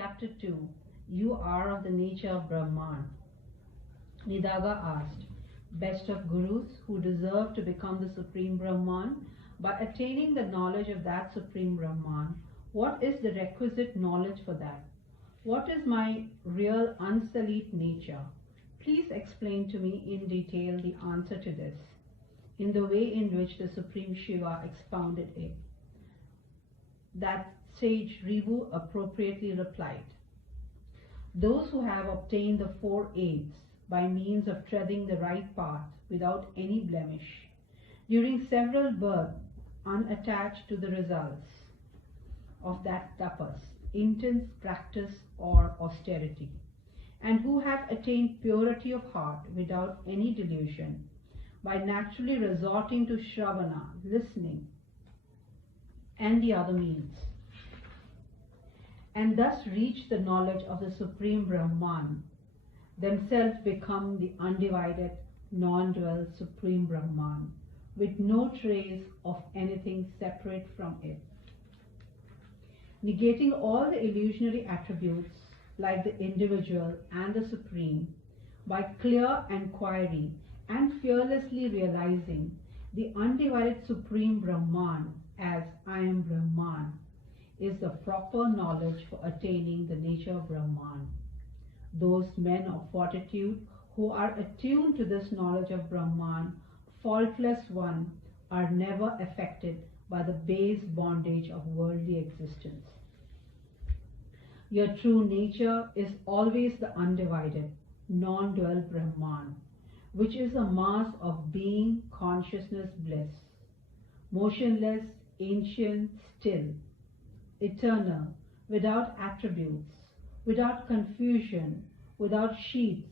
Chapter 2, You Are of the Nature of Brahman. Nidaga asked, Best of Gurus who deserve to become the Supreme Brahman, by attaining the knowledge of that Supreme Brahman, what is the requisite knowledge for that? What is my real unsullied nature? Please explain to me in detail the answer to this, in the way in which the Supreme Shiva expounded it. That sage Ribhu appropriately replied, Those who have obtained the four aids by means of treading the right path without any blemish, during several births unattached to the results of that tapas, intense practice or austerity, and who have attained purity of heart without any delusion, by naturally resorting to Shravana, listening, and the other means, and thus reach the knowledge of the Supreme Brahman, themselves become the undivided, non-dual Supreme Brahman, with no trace of anything separate from it. Negating all the illusionary attributes, like the individual and the supreme, by clear enquiry and fearlessly realizing the undivided Supreme Brahman as I am Brahman, is the proper knowledge for attaining the nature of Brahman. Those men of fortitude who are attuned to this knowledge of Brahman, faultless one, are never affected by the base bondage of worldly existence. Your true nature is always the undivided, non-dual Brahman, which is a mass of being, consciousness, bliss, motionless, ancient, still, eternal, without attributes, without confusion, without sheaths,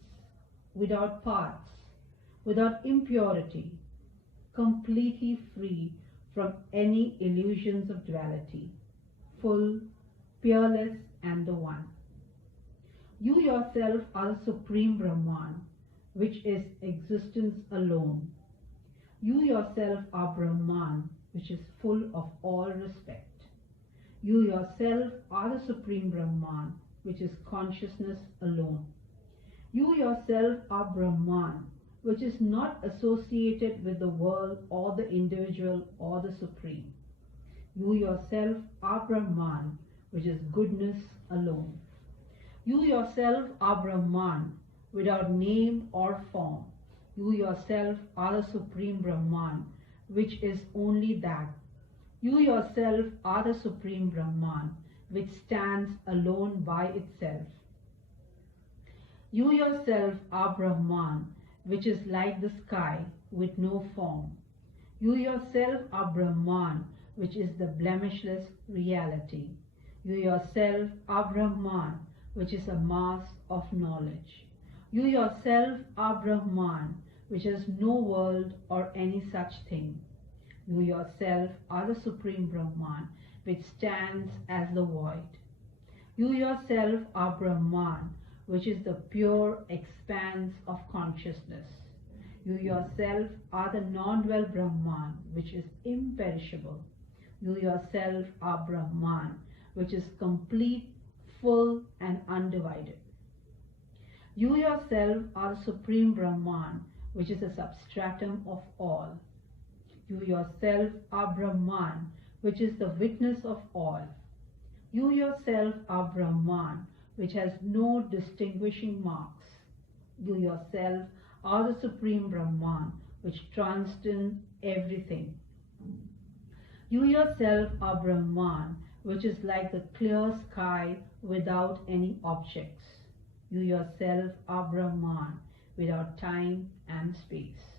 without parts, without impurity, completely free from any illusions of duality, full, peerless, and the One. You yourself are the Supreme Brahman, which is existence alone. You yourself are Brahman, which is full of all respect. You yourself are the Supreme Brahman, which is consciousness alone. You yourself are Brahman, which is not associated with the world or the individual or the Supreme. You yourself are Brahman, which is goodness alone. You yourself are Brahman, without name or form. You yourself are the Supreme Brahman, which is only that. You yourself are the Supreme Brahman, which stands alone by itself. You yourself are Brahman, which is like the sky, with no form. You yourself are Brahman, which is the blemishless reality. You yourself are Brahman, which is a mass of knowledge. You yourself are Brahman, which has no world or any such thing. You yourself are the Supreme Brahman, which stands as the void. You yourself are Brahman, which is the pure expanse of consciousness. You yourself are the non-dual Brahman, which is imperishable. You yourself are Brahman, which is complete, full, and undivided. You yourself are the Supreme Brahman, which is the substratum of all. You yourself are Brahman, which is the witness of all. You yourself are Brahman, which has no distinguishing marks. You yourself are the Supreme Brahman, which transcends everything. You yourself are Brahman, which is like the clear sky without any objects. You yourself are Brahman, without time and space.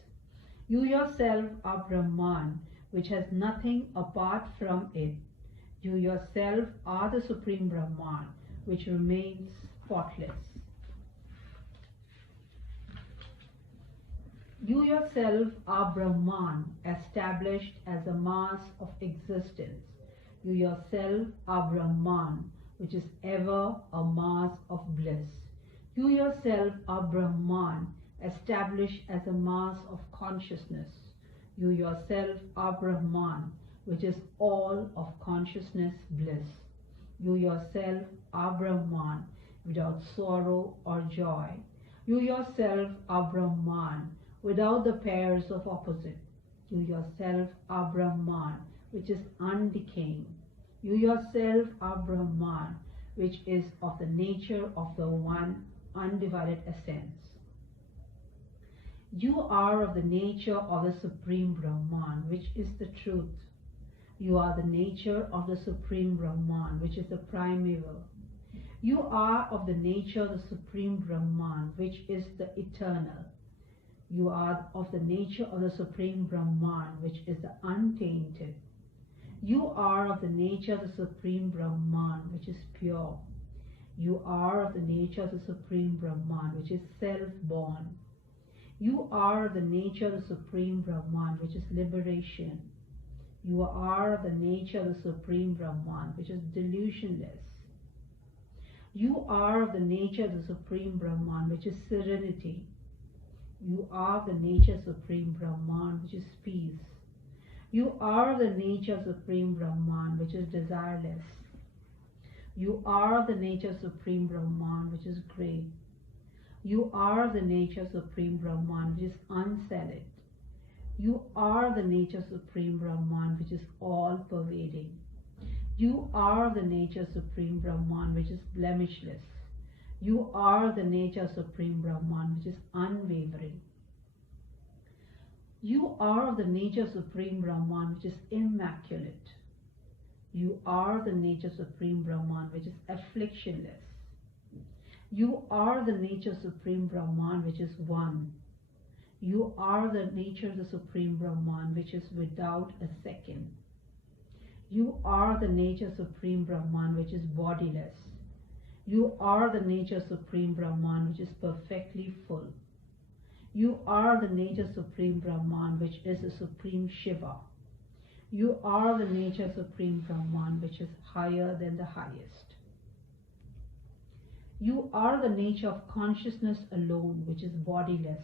You yourself are Brahman, which has nothing apart from it. You yourself are the Supreme Brahman, which remains spotless. You yourself are Brahman, established as a mass of existence. You yourself are Brahman, which is ever a mass of bliss. You yourself are Brahman, established as a mass of consciousness. You yourself are Brahman, which is all of consciousness bliss. You yourself are Brahman without sorrow or joy. You yourself are Brahman without the pairs of opposite. You yourself are Brahman, which is undecaying. You yourself are Brahman, which is of the nature of the one undivided essence. You are of the nature of the Supreme Brahman, which is the truth. You are the nature of the Supreme Brahman, which is the primeval. You are of the nature of the Supreme Brahman, which is the eternal. You are of the nature of the Supreme Brahman, which is the untainted. You are of the nature of the Supreme Brahman, which is pure. You are of the nature of the Supreme Brahman, which is self-born. You are of the nature of the Supreme Brahman, which is liberation. You are of the nature of the Supreme Brahman, which is delusionless. You are of the nature of the Supreme Brahman, which is serenity. You are of the nature of the Supreme Brahman, which is peace. You are of the nature of the Supreme Brahman, which is desireless. You are of the nature of the Supreme Brahman, which is great. You are of the nature of the Supreme Brahman, which is unsullied. You are the nature of Supreme Brahman, which is all-pervading. You are the nature of Supreme Brahman, which is blemishless. You are the nature of Supreme Brahman, which is unwavering. You are of the nature of Supreme Brahman, which is immaculate. You are the nature of Supreme Brahman, which is afflictionless. You are the nature of Supreme Brahman, which is one. You are the nature of the Supreme Brahman, which is without a second. You are the nature of Supreme Brahman, which is bodiless. You are the nature of Supreme Brahman, which is perfectly full. You are the nature of Supreme Brahman, which is the Supreme Shiva. You are the nature of Supreme Brahman, which is higher than the highest. You are the nature of consciousness alone, which is bodiless.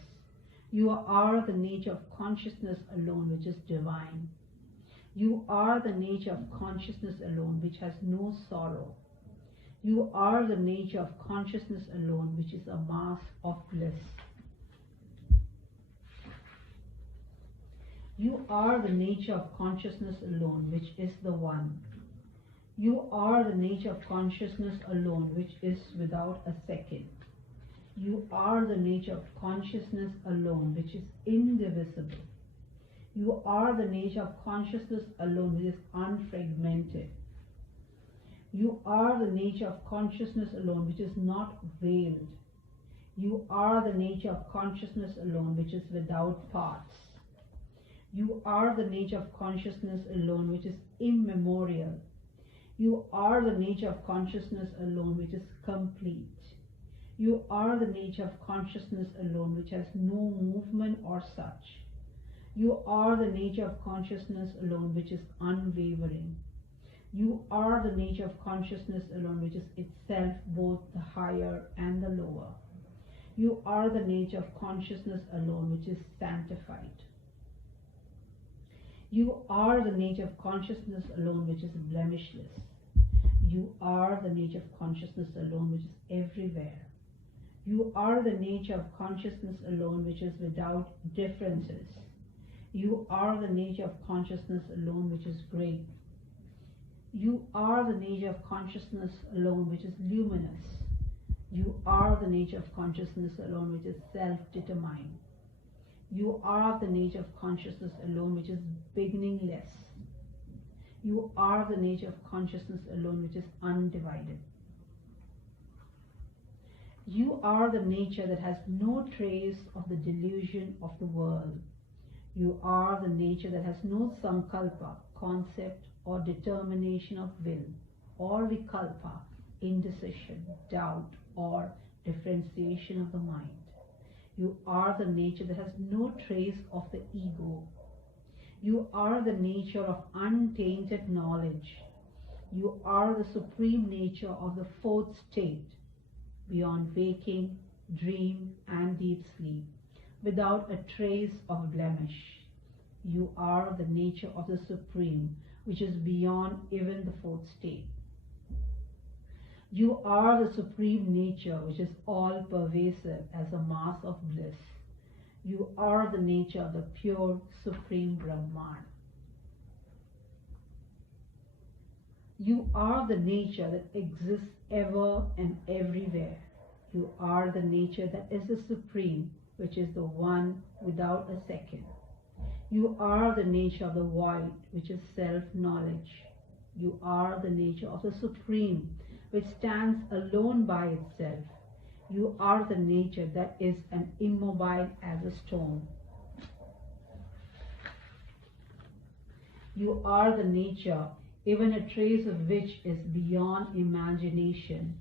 You are the nature of consciousness alone, which is divine. You are the nature of consciousness alone, which has no sorrow. You are the nature of consciousness alone, which is a mass of bliss. You are the nature of consciousness alone, which is the one. You are the nature of consciousness alone, which is without a second. You are the nature of consciousness alone, which is indivisible. You are the nature of consciousness alone, which is unfragmented. You are the nature of consciousness alone, which is not veiled. You are the nature of consciousness alone, which is without parts. You are the nature of consciousness alone, which is immemorial. You are the nature of consciousness alone, which is complete. You are the nature of consciousness alone, which has no movement or such. You are the nature of consciousness alone, which is unwavering. You are the nature of consciousness alone, which is itself both the higher and the lower. You are the nature of consciousness alone, which is sanctified. You are the nature of consciousness alone, which is blemishless. You are the nature of consciousness alone, which is everywhere. You are the nature of consciousness alone, which is without differences. You are the nature of consciousness alone, which is great. You are the nature of consciousness alone, which is luminous. You are the nature of consciousness alone, which is self-determined. You are the nature of consciousness alone, which is beginningless. You are the nature of consciousness alone, which is undivided. You are the nature that has no trace of the delusion of the world. You are the nature that has no sankalpa, concept, or determination of will, or vikalpa, indecision, doubt, or differentiation of the mind. You are the nature that has no trace of the ego. You are the nature of untainted knowledge. You are the supreme nature of the fourth state, beyond waking, dream, and deep sleep, without a trace of blemish. You are the nature of the supreme, which is beyond even the fourth state. You are the supreme nature which is all pervasive as a mass of bliss. You are the nature of the pure supreme Brahman. You are the nature that exists ever and everywhere. You are the nature that is the supreme, which is the one without a second. You are the nature of the void, which is self-knowledge. You are the nature of the supreme, which stands alone by itself. You are the nature that is an immobile as a stone. You are the nature, even a trace of which is beyond imagination.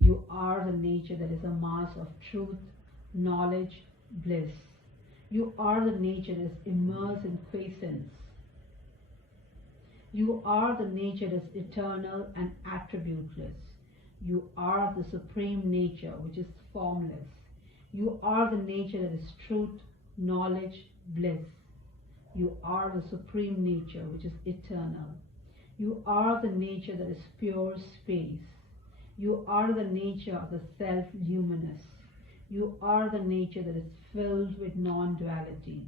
You are the nature that is a mass of truth, knowledge, bliss. You are the nature that is immersed in quiescence. You are the nature that is eternal and attributeless. You are the supreme nature which is formless. You are the nature that is truth, knowledge, bliss. You are the supreme nature which is eternal. You are the nature that is pure space. You are the nature of the self-luminous. You are the nature that is filled with non-duality.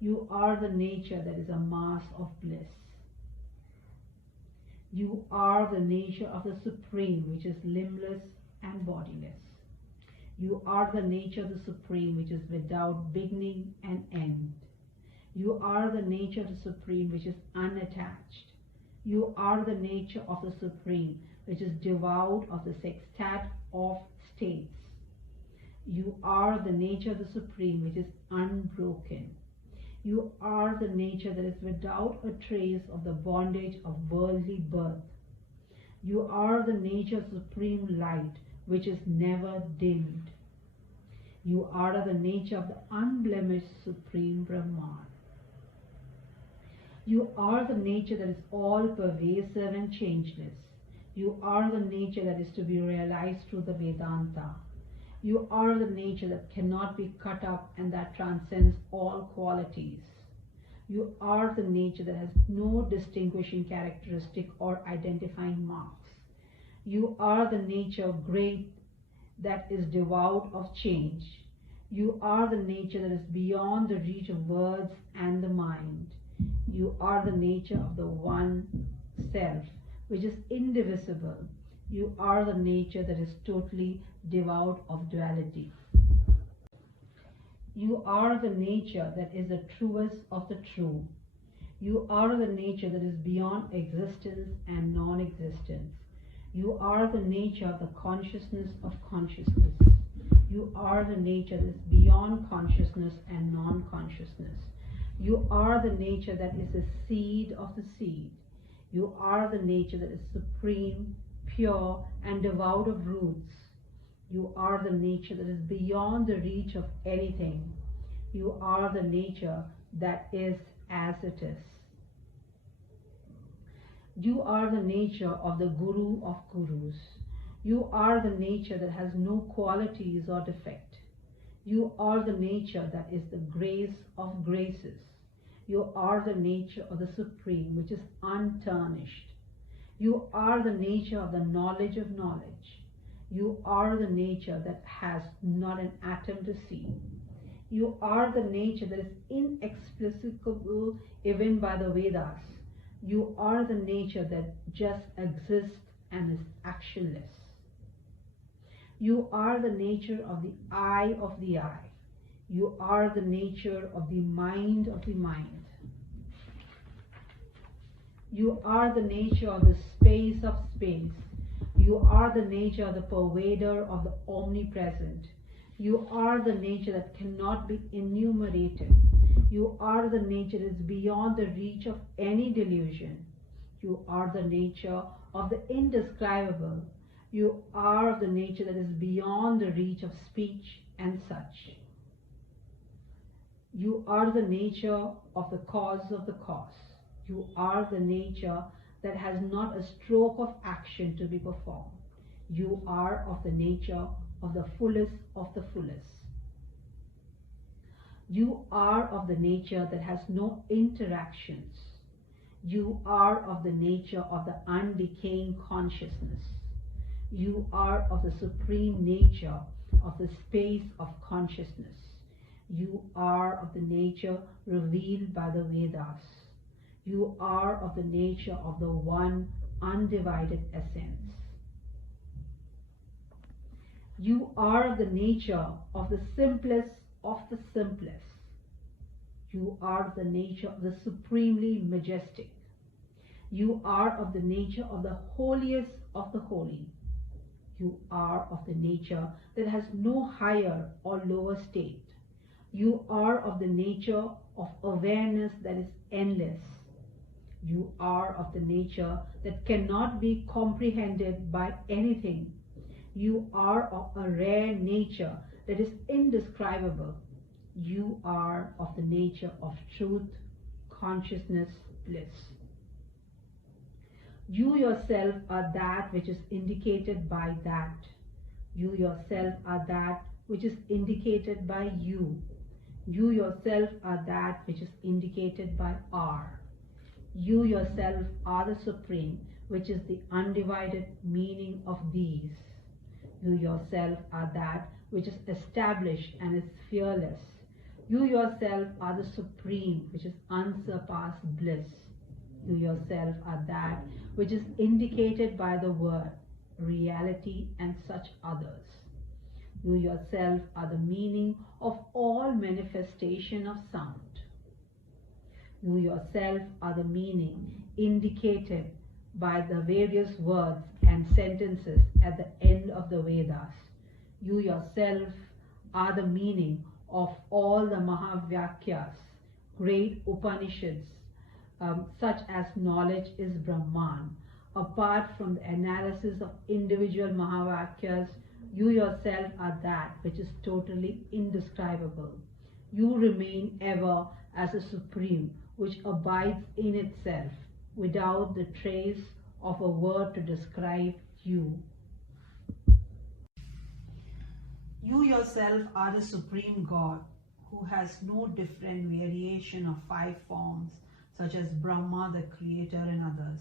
You are the nature that is a mass of bliss. You are the nature of the Supreme, which is limbless and bodiless. You are the nature of the Supreme, which is without beginning and end. You are the nature of the Supreme, which is unattached. You are the nature of the Supreme, which is devoid of the sextet of states. You are the nature of the Supreme, which is unbroken. You are the nature that is without a trace of the bondage of worldly birth. You are the nature of supreme light, which is never dimmed. You are the nature of the unblemished supreme Brahman. You are the nature that is all pervasive and changeless. You are the nature that is to be realized through the Vedanta. You are the nature that cannot be cut up and that transcends all qualities. You are the nature that has no distinguishing characteristic or identifying marks. You are the nature great that is devoid of change. You are the nature that is beyond the reach of words and the mind. You are the nature of the one self, which is indivisible. You are the nature that is totally devoid of duality. You are the nature that is the truest of the true. You are the nature that is beyond existence and non-existence. You are the nature of the consciousness of consciousness. You are the nature that is beyond consciousness and non-consciousness. You are the nature that is the seed of the seed. You are the nature that is supreme, pure, and devoid of roots. You are the nature that is beyond the reach of anything. You are the nature that is as it is. You are the nature of the Guru of Gurus. You are the nature that has no qualities or defect. You are the nature that is the grace of graces. You are the nature of the Supreme, which is untarnished. You are the nature of the knowledge of knowledge. You are the nature that has not an atom to see. You are the nature that is inexplicable even by the Vedas. You are the nature that just exists and is actionless. You are the nature of the eye of the eye. You are the nature of the mind of the mind. You are the nature of the space of space. You are the nature of the pervader of the omnipresent. You are the nature that cannot be enumerated. You are the nature that is beyond the reach of any delusion. You are the nature of the indescribable. You are the nature that is beyond the reach of speech and such. You are the nature of the cause of the cause. You are the nature that has not a stroke of action to be performed. You are of the nature of the fullest of the fullest. You are of the nature that has no interactions. You are of the nature of the undecaying consciousness. You are of the supreme nature of the space of consciousness. You are of the nature revealed by the Vedas. You are of the nature of the one undivided essence. You are of the nature of the simplest of the simplest. You are of the nature of the supremely majestic. You are of the nature of the holiest of the holy. You are of the nature that has no higher or lower state. You are of the nature of awareness that is endless. You are of the nature that cannot be comprehended by anything. You are of a rare nature that is indescribable. You are of the nature of truth, consciousness, bliss. You yourself are that which is indicated by that. You yourself are that which is indicated by you. You yourself are that which is indicated by R. You yourself are the Supreme, which is the undivided meaning of these. You yourself are that which is established and is fearless. You yourself are the Supreme, which is unsurpassed bliss. You yourself are that which is indicated by the word, reality, and such others. You yourself are the meaning of all manifestation of sound. You yourself are the meaning indicated by the various words and sentences at the end of the Vedas. You yourself are the meaning of all the Mahavyakyas, great Upanishads, such as knowledge is Brahman. Apart from the analysis of individual Mahavakyas, you yourself are that which is totally indescribable. You remain ever as a supreme which abides in itself, without the trace of a word to describe you. You yourself are the Supreme God, who has no different variation of 5 forms, such as Brahma, the Creator, and others.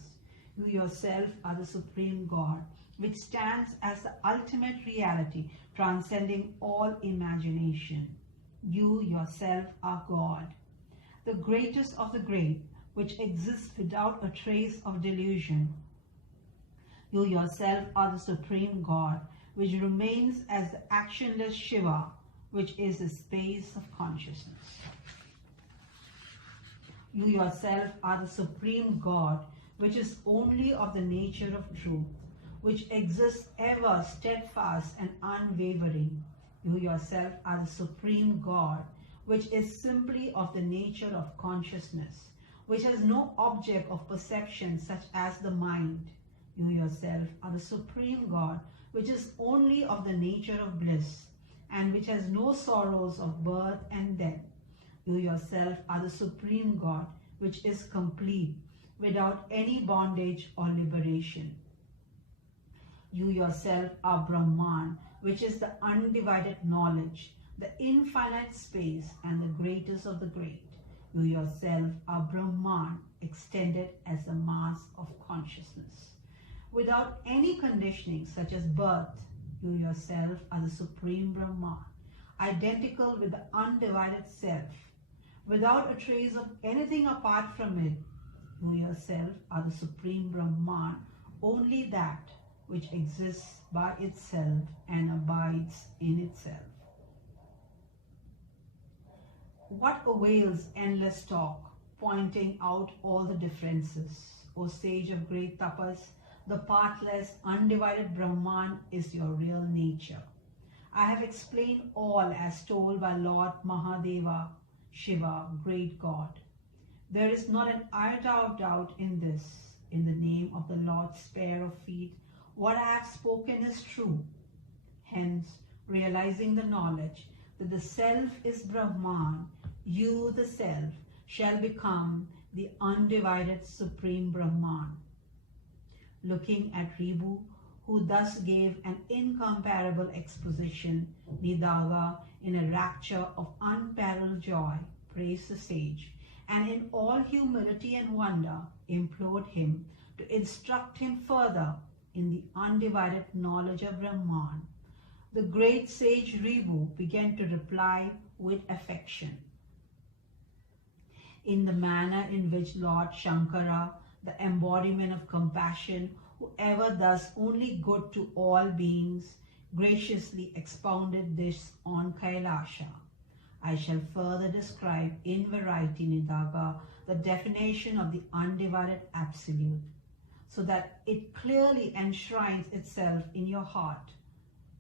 You yourself are the Supreme God, which stands as the ultimate reality, transcending all imagination. You yourself are God, the greatest of the great, which exists without a trace of delusion. You yourself are the Supreme God, which remains as the actionless Shiva, which is the space of consciousness. You yourself are the Supreme God, which is only of the nature of truth, which exists ever steadfast and unwavering. You yourself are the Supreme God, which is simply of the nature of consciousness, which has no object of perception such as the mind. You yourself are the Supreme God, which is only of the nature of bliss, and which has no sorrows of birth and death. You yourself are the Supreme God, which is complete, without any bondage or liberation. You yourself are Brahman, which is the undivided knowledge, the infinite space, and the greatest of the great. You yourself are Brahman, extended as the mass of consciousness. Without any conditioning such as birth, you yourself are the Supreme Brahman, identical with the undivided self. Without a trace of anything apart from it, you yourself are the Supreme Brahman, only that which exists by itself and abides in itself. What avails endless talk, pointing out all the differences? O sage of great tapas, the partless, undivided Brahman is your real nature. I have explained all as told by Lord Mahadeva, Shiva, great God. There is not an iota of doubt in this. In the name of the Lord's pair of feet, what I have spoken is true. Hence, realizing the knowledge that the self is Brahman, you, the self, shall become the undivided Supreme Brahman. Looking at Ribhu, who thus gave an incomparable exposition, Nidava, in a rapture of unparalleled joy, praised the sage, and in all humility and wonder implored him to instruct him further in the undivided knowledge of Brahman, the great sage Ribhu began to reply with affection. In the manner in which Lord Shankara, the embodiment of compassion, who ever does only good to all beings, graciously expounded this on Kailasha, I shall further describe in Variety Nidaga the definition of the undivided absolute, so that it clearly enshrines itself in your heart.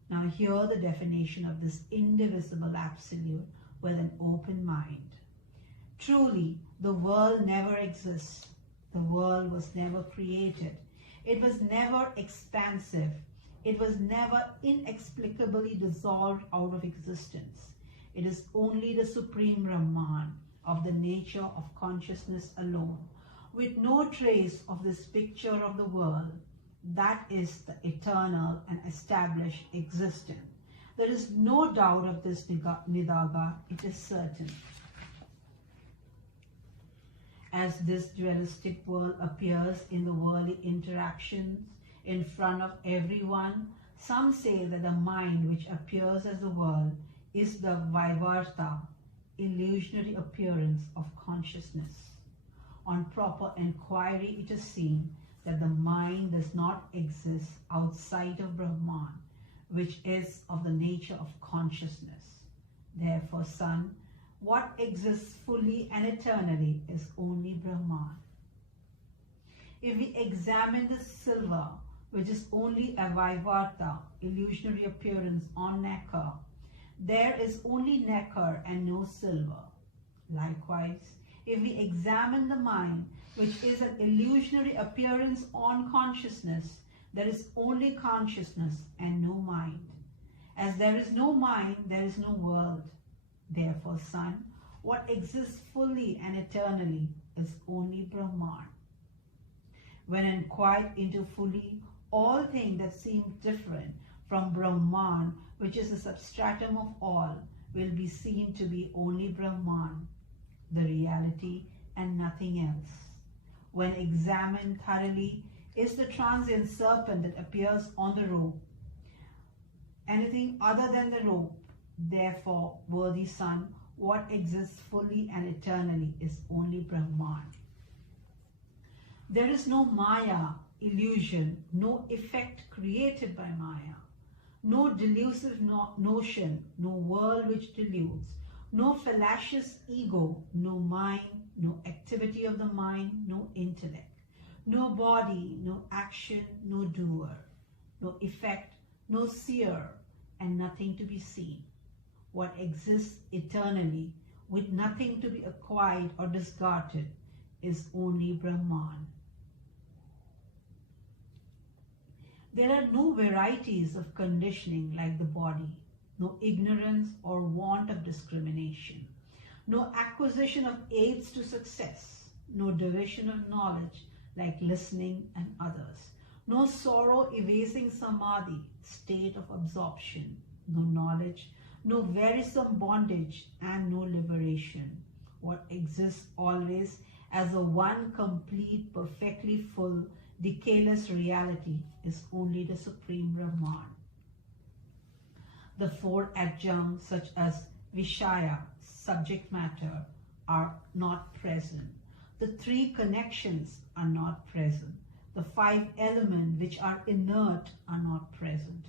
Now hear the definition of this indivisible absolute with an open mind. Truly, the world never exists. The world was never created. It was never expansive. It was never inexplicably dissolved out of existence. It is only the Supreme Brahman of the nature of consciousness alone, with no trace of this picture of the world. That is the eternal and established existence. There is no doubt of this, Nidaga, it is certain. As this dualistic world appears in the worldly interactions in front of everyone, some say that the mind which appears as the world is the Vaivarta, illusionary appearance of consciousness. On proper inquiry, it is seen that the mind does not exist outside of Brahman, which is of the nature of consciousness. Therefore, son, what exists fully and eternally is only Brahman. If we examine the silver, which is only a Vaivarta, illusionary appearance on nacre, there is only nacre and no silver. Likewise, if we examine the mind, which is an illusionary appearance on consciousness, there is only consciousness and no mind. As there is no mind, there is no world. Therefore, son, what exists fully and eternally is only Brahman. When inquired into fully, all things that seem different from Brahman, which is the substratum of all, will be seen to be only Brahman, the reality and nothing else. When examined thoroughly, is the transient serpent that appears on the rope anything other than the rope? Therefore, worthy son, what exists fully and eternally is only Brahman. There is no Maya, illusion, no effect created by Maya, no delusive notion, no world which deludes, no fallacious ego, no mind, no activity of the mind, no intellect, no body, no action, no doer, no effect, no seer, and nothing to be seen. What exists eternally, with nothing to be acquired or discarded, is only Brahman. There are no varieties of conditioning like the body, no ignorance or want of discrimination, no acquisition of aids to success, no division of knowledge like listening and others, no sorrow evasing samadhi, state of absorption, no knowledge, no wearisome bondage, and no liberation. What exists always as a one complete, perfectly full, decayless reality is only the Supreme Brahman. The four adjuncts, such as Vishaya, subject matter, are not present. The three connections are not present. The five elements, which are inert, are not present.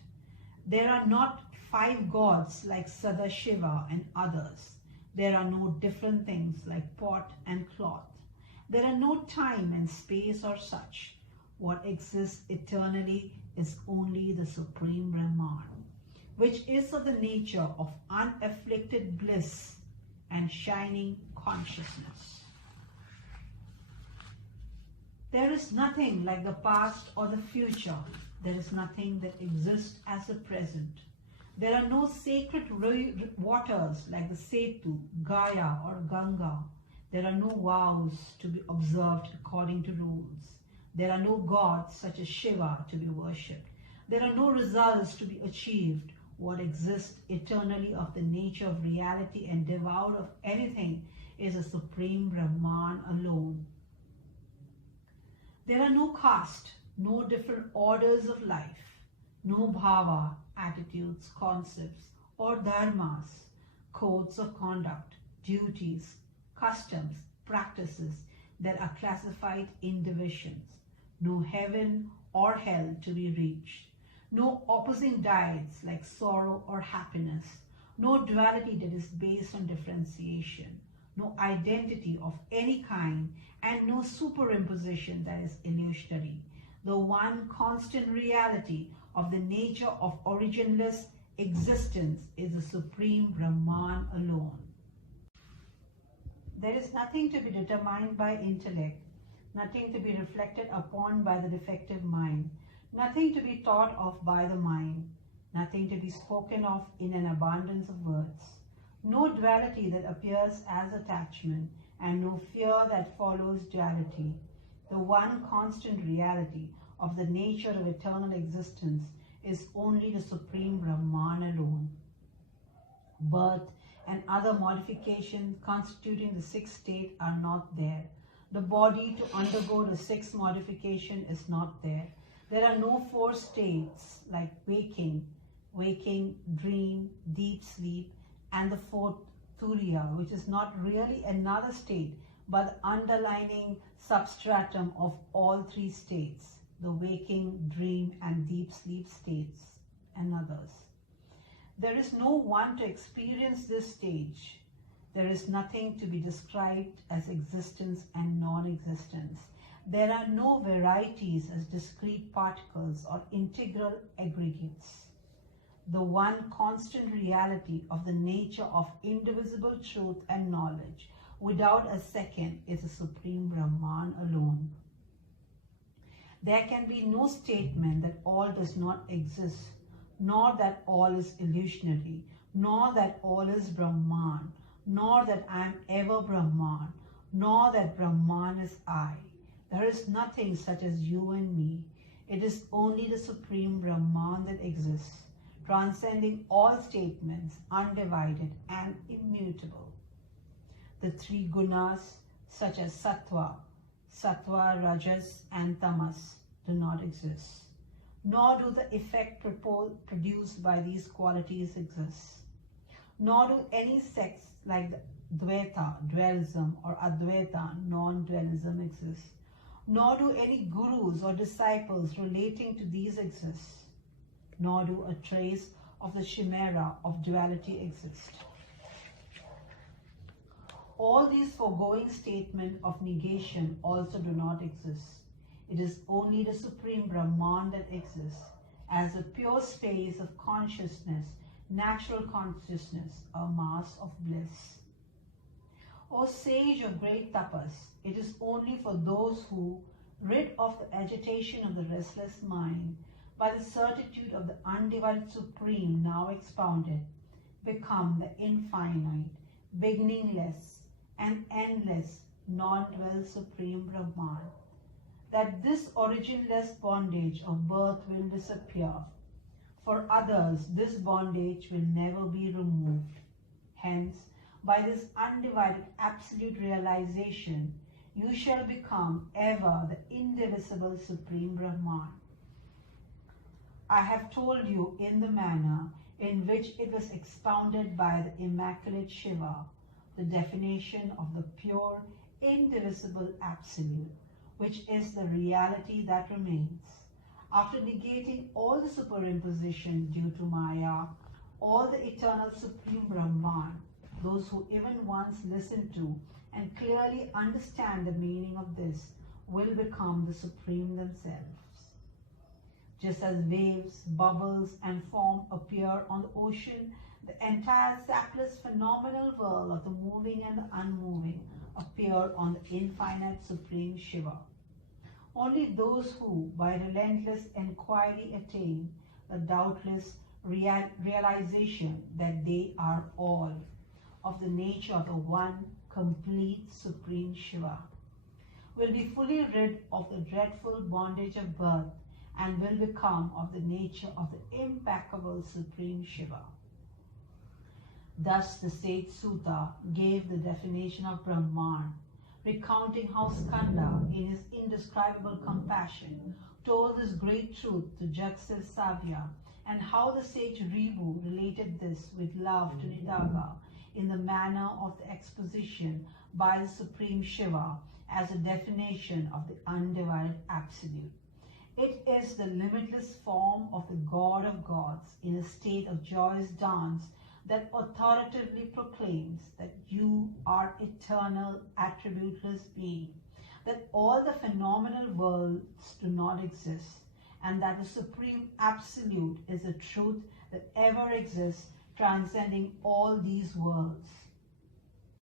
There are not five gods like Sadashiva and others. There are no different things like pot and cloth. There are no time and space or such. What exists eternally is only the Supreme Brahman, which is of the nature of unafflicted bliss and shining consciousness. There is nothing like the past or the future. There is nothing that exists as the present. There are no sacred waters like the Setu, Gaya, or Ganga. There are no vows to be observed according to rules. There are no gods such as Shiva to be worshipped. There are no results to be achieved. What exists eternally of the nature of reality and devoid of anything is the Supreme Brahman alone. There are no caste, no different orders of life, no bhava, attitudes, concepts, or dharmas, codes of conduct, duties, customs, practices that are classified in divisions, no heaven or hell to be reached, no opposing diets like sorrow or happiness, no duality that is based on differentiation, no identity of any kind, and no superimposition that is illusionary. The one constant reality of the nature of originless existence is the Supreme Brahman alone. There is nothing to be determined by intellect, nothing to be reflected upon by the defective mind, nothing to be thought of by the mind, nothing to be spoken of in an abundance of words, no duality that appears as attachment, and no fear that follows duality. The one constant reality of the nature of eternal existence is only the Supreme Brahman alone. Birth and other modifications constituting the sixth state are not there. The body to undergo the sixth modification is not there. There are no four states like waking, dream, deep sleep, and the fourth turiya, which is not really another state, but the underlying substratum of all three states, the waking, dream, and deep sleep states, and others. There is no one to experience this stage. There is nothing to be described as existence and non-existence. There are no varieties as discrete particles or integral aggregates. The one constant reality of the nature of indivisible truth and knowledge without a second is the Supreme Brahman alone. There can be no statement that all does not exist, nor that all is illusionary, nor that all is Brahman, nor that I am ever Brahman, nor that Brahman is I. There is nothing such as you and me. It is only the Supreme Brahman that exists, transcending all statements, undivided and immutable. The three gunas, such as sattva, rajas, and tamas, do not exist, nor do the effect produced by these qualities exist, nor do any sects like the Dvaita, dualism, or Advaita, non-dualism exist, nor do any gurus or disciples relating to these exist, nor do a trace of the chimera of duality exist. All these foregoing statements of negation also do not exist. It is only the Supreme Brahman that exists as a pure space of consciousness, natural consciousness, a mass of bliss. O sage of great tapas, it is only for those who, rid of the agitation of the restless mind, by the certitude of the undivided Supreme now expounded, become the infinite, beginningless, and endless, non-dual Supreme Brahman, that this originless bondage of birth will disappear. For others, this bondage will never be removed. Hence, by this undivided absolute realization, you shall become ever the indivisible Supreme Brahman. I have told you in the manner in which it was expounded by the Immaculate Shiva, the definition of the pure, indivisible Absolute, which is the reality that remains. After negating all the superimposition due to Maya, all the eternal Supreme Brahman, those who even once listen to and clearly understand the meaning of this will become the Supreme themselves. Just as waves, bubbles, and foam appear on the ocean, the entire sapless phenomenal world of the moving and the unmoving appear on the infinite Supreme Shiva. Only those who, by relentless inquiry, attain the doubtless realization that they are all of the nature of the one complete Supreme Shiva, will be fully rid of the dreadful bondage of birth and will become of the nature of the impeccable Supreme Shiva. Thus the sage Sutta gave the definition of Brahman, recounting how Skanda, in his indescribable compassion told this great truth to Jagsel Savya, and how the sage Ribhu related this with love to Nidaga in the manner of the exposition by the Supreme Shiva as a definition of the undivided Absolute. It is the limitless form of the God of gods in a state of joyous dance that authoritatively proclaims that you are eternal, attributeless being, that all the phenomenal worlds do not exist, and that the Supreme Absolute is the truth that ever exists, transcending all these worlds.